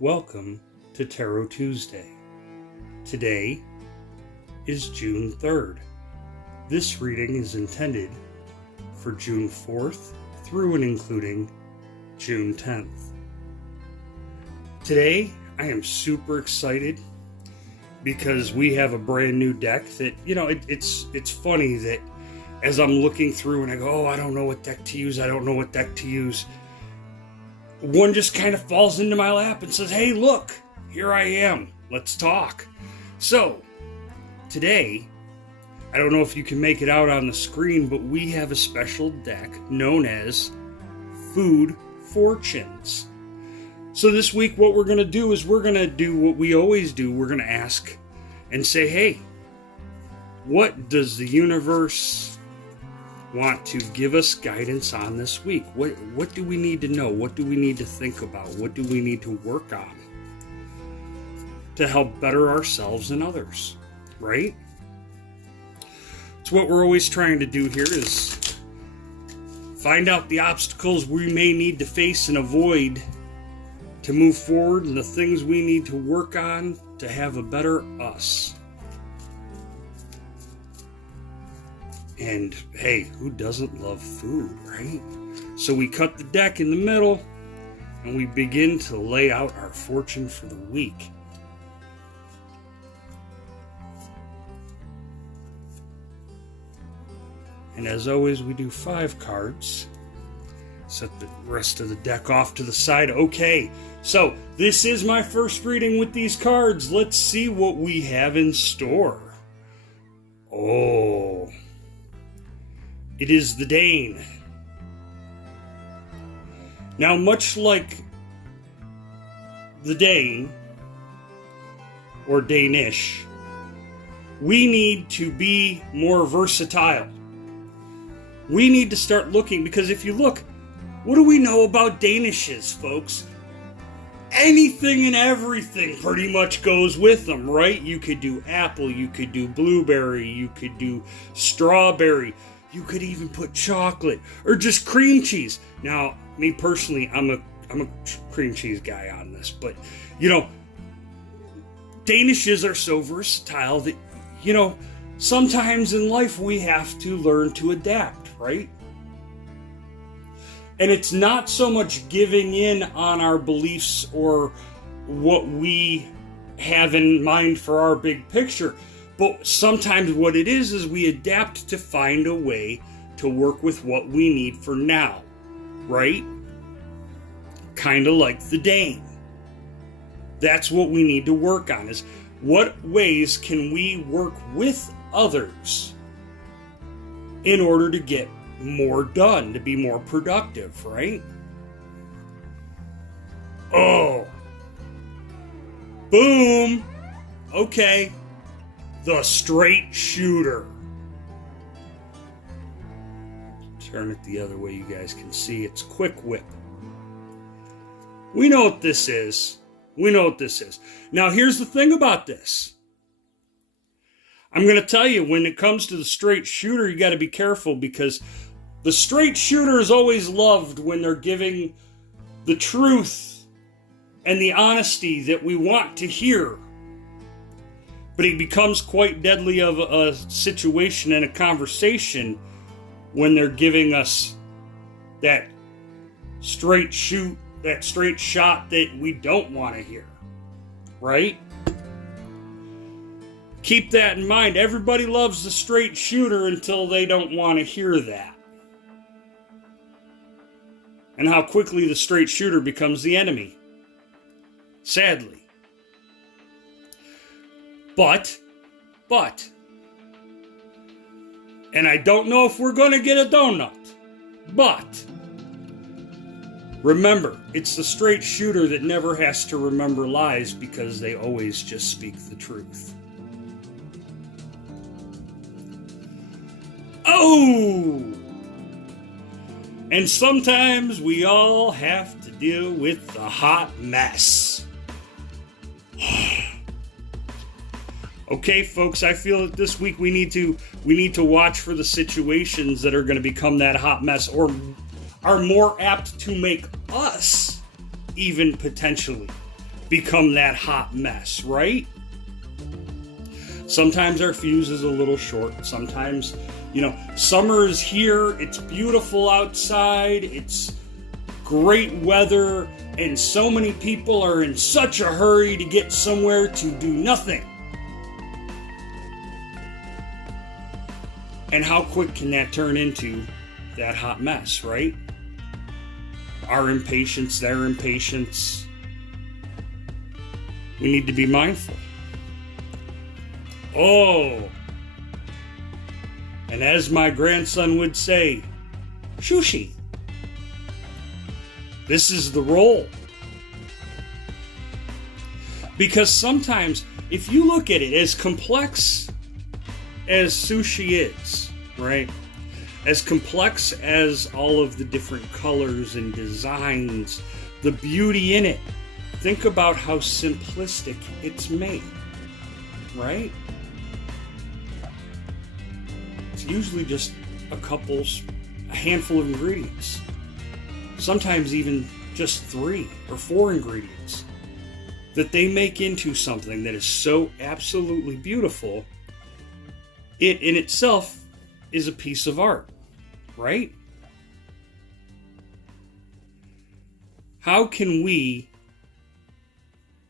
Welcome to Tarot Tuesday. Today is June 3rd. This reading is intended for June 4th through and including June 10th. Today, I am super excited because we have a brand new deck that, it's funny that as I'm looking through and I go, I don't know what deck to use, one just kind of falls into my lap and says, hey, look, here I am. Let's talk. So, today, I don't know if you can make it out on the screen, but we have a special deck known as Food Fortunes. So this week, what we're going to do is we're going to do what we always do. We're going to ask and say, hey, what does the universe want to give us guidance on this week? What do we need to know? What do we need to think about? What do we need to work on to help better ourselves and others, right? So what we're always trying to do here is find out the obstacles we may need to face and avoid to move forward, and the things we need to work on to have a better us. And hey, who doesn't love food, right? So we cut the deck in the middle and we begin to lay out our fortune for the week. And as always, we do 5 cards. Set the rest of the deck off to the side. Okay, so this is my first reading with these cards. Let's see what we have in store. Oh, it is the Dane. Now, much like the Dane, or Danish, we need to be more versatile. We need to start looking, because if you look, what do we know about Danishes, folks? Anything and everything pretty much goes with them, right? You could do apple, you could do blueberry, you could do strawberry. You could even put chocolate or just cream cheese. Now, me personally, I'm a cream cheese guy on this, but Danishes are so versatile that sometimes in life we have to learn to adapt, right? And it's not so much giving in on our beliefs or what we have in mind for our big picture. But sometimes what it is we adapt to find a way to work with what we need for now, right? Kind of like the Dane. That's what we need to work on, is what ways can we work with others in order to get more done, to be more productive, right? Oh. Boom. Okay. The Straight Shooter. Turn it the other way, you guys can see. It's Quick Whip. We know what this is. Now, here's the thing about this. I'm going to tell you, when it comes to the Straight Shooter, you got to be careful, because the Straight Shooter is always loved when they're giving the truth and the honesty that we want to hear. But it becomes quite deadly of a situation and a conversation when they're giving us that straight shot that we don't want to hear, right? Keep that in mind. Everybody loves the straight shooter until they don't want to hear that. And how quickly the straight shooter becomes the enemy. Sadly. But, and I don't know if we're going to get a donut, but remember, it's the straight shooter that never has to remember lies, because they always just speak the truth. Oh! And sometimes we all have to deal with the hot mess. Okay, folks, I feel that this week we need to watch for the situations that are going to become that hot mess, or are more apt to make us even potentially become that hot mess, right? Sometimes our fuse is a little short. Sometimes, summer is here. It's beautiful outside. It's great weather. And so many people are in such a hurry to get somewhere to do nothing. And how quick can that turn into that hot mess, right? Our impatience, their impatience. We need to be mindful. Oh, and as my grandson would say, shushi. This is the role. Because sometimes, if you look at it, as complex as sushi is, right? As complex as all of the different colors and designs, the beauty in it, think about how simplistic it's made, right? It's usually just a handful of ingredients. Sometimes even just 3 or 4 ingredients that they make into something that is so absolutely beautiful. It in itself is a piece of art, right? How can we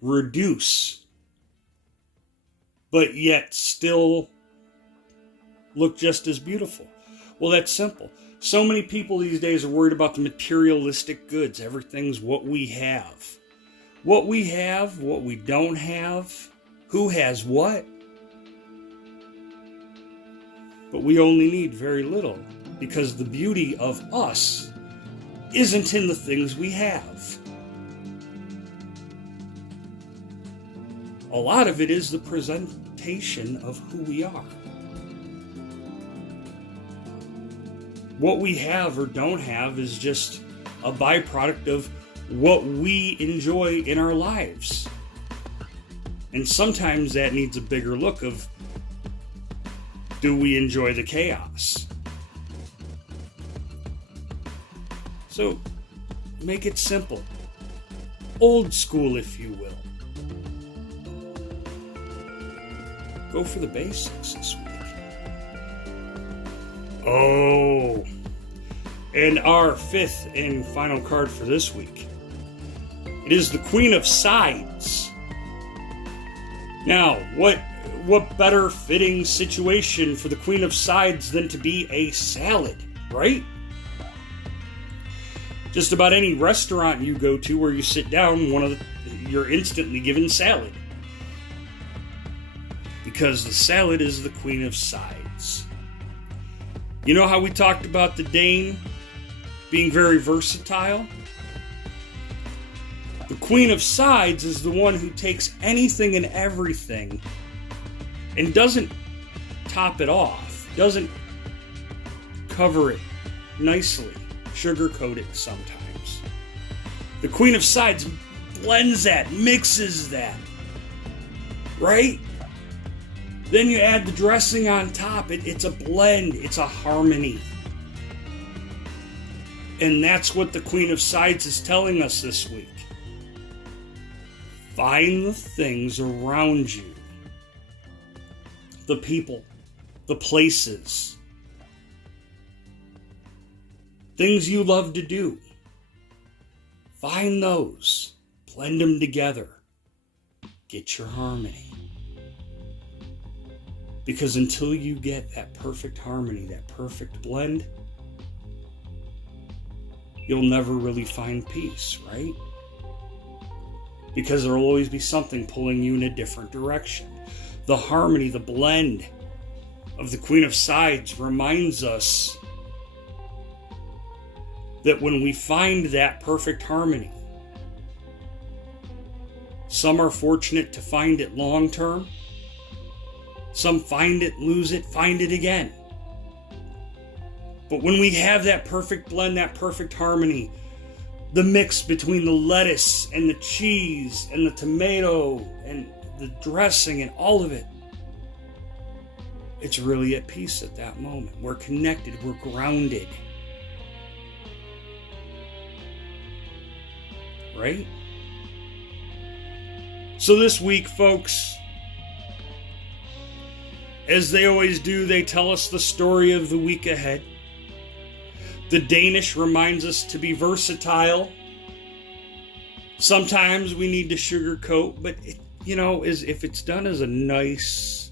reduce but yet still look just as beautiful? Well, that's simple. So many people these days are worried about the materialistic goods. Everything's what we have. What we have, what we don't have, who has what. But we only need very little, because the beauty of us isn't in the things we have. A lot of it is the presentation of who we are. What we have or don't have is just a byproduct of what we enjoy in our lives. And sometimes that needs a bigger look of, do we enjoy the chaos? So, make it simple. Old school, if you will. Go for the basics this week. Oh, and our 5th and final card for this week. It is the Queen of Sides. Now, what better fitting situation for the Queen of Sides than to be a salad, right? Just about any restaurant you go to where you sit down, you're instantly given salad. Because the salad is the Queen of Sides. You know how we talked about the Dane being very versatile? The Queen of Sides is the one who takes anything and everything and doesn't top it off, doesn't cover it nicely, sugarcoat it sometimes. The Queen of Sides blends that, mixes that, right? Then you add the dressing on top. It's a blend. It's a harmony. And that's what the Queen of Sides is telling us this week. Find the things around you. The people. The places. Things you love to do. Find those. Blend them together. Get your harmony. Because until you get that perfect harmony, that perfect blend, you'll never really find peace, right? Because there will always be something pulling you in a different direction. The harmony, the blend of the Queen of Sides reminds us that when we find that perfect harmony, some are fortunate to find it long term. Some find it, lose it, find it again. But when we have that perfect blend, that perfect harmony, the mix between the lettuce and the cheese and the tomato and the dressing and all of it, it's really at peace at that moment. We're connected, we're grounded. Right? So this week, folks, as they always do, they tell us the story of the week ahead. The Danish reminds us to be versatile. Sometimes we need to sugarcoat, but if it's done as a nice,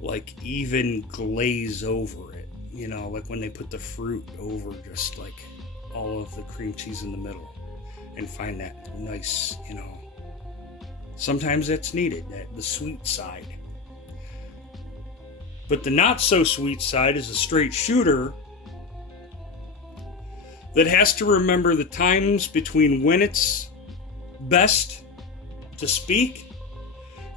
like, even glaze over it, like when they put the fruit over just like all of the cream cheese in the middle and find that nice, sometimes that's needed, the sweet side. But the not so sweet side is a straight shooter that has to remember the times between when it's best to speak,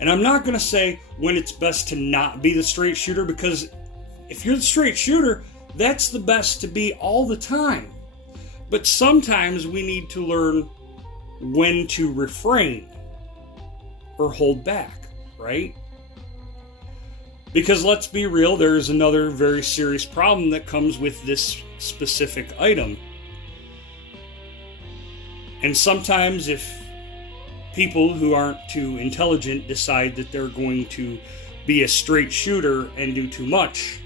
and I'm not going to say when it's best to not be the straight shooter, because if you're the straight shooter, that's the best to be all the time. But sometimes we need to learn when to refrain or hold back, right? Because let's be real, there's another very serious problem that comes with this specific item. And sometimes if people who aren't too intelligent decide that they're going to be a straight shooter and do too much,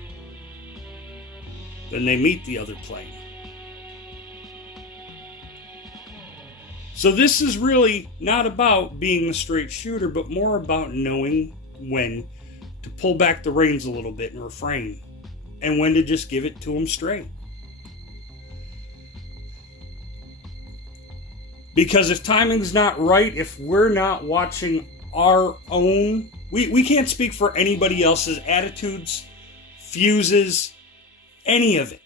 then they meet the other plane. So this is really not about being a straight shooter, but more about knowing when to pull back the reins a little bit and refrain, and when to just give it to them straight. Because if timing's not right, if we're not watching our own, we can't speak for anybody else's attitudes, fuses, any of it.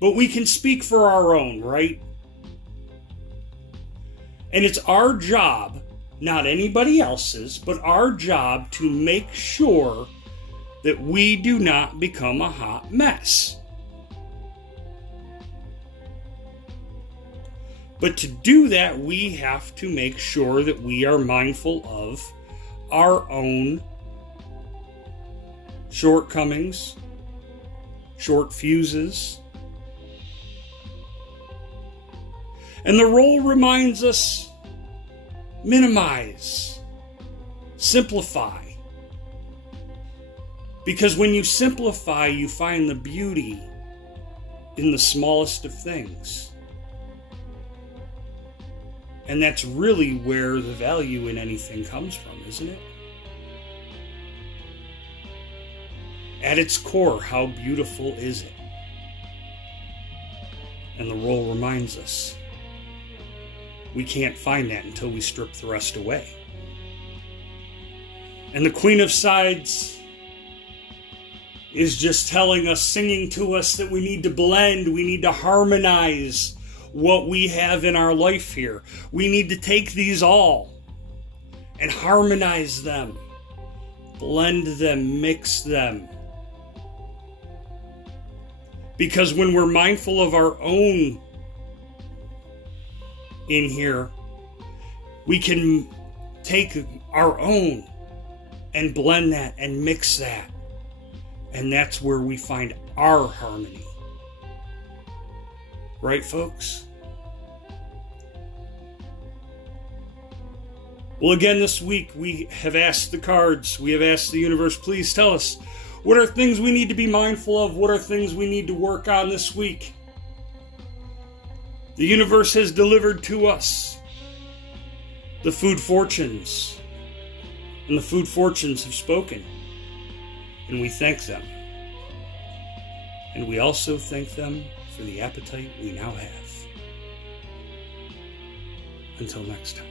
But we can speak for our own, right? And it's our job, not anybody else's, but our job to make sure that we do not become a hot mess. But to do that, we have to make sure that we are mindful of our own shortcomings, short fuses. And the role reminds us, minimize, simplify. Because when you simplify, you find the beauty in the smallest of things. And that's really where the value in anything comes from, isn't it? At its core, how beautiful is it? And the role reminds us, we can't find that until we strip the rest away. And the Queen of Sides is just telling us, singing to us, that we need to blend, we need to harmonize what we have in our life here. We need to take these all and harmonize them, blend them, mix them. Because when we're mindful of our own in here, we can take our own and blend that and mix that. And that's where we find our harmony. Right, folks? Well, again, this week we have asked the cards, we have asked the universe, please tell us, what are things we need to be mindful of? What are things we need to work on this week? The universe has delivered to us the food fortunes, and the food fortunes have spoken, and we thank them. And we also thank them for the appetite we now have. Until next time.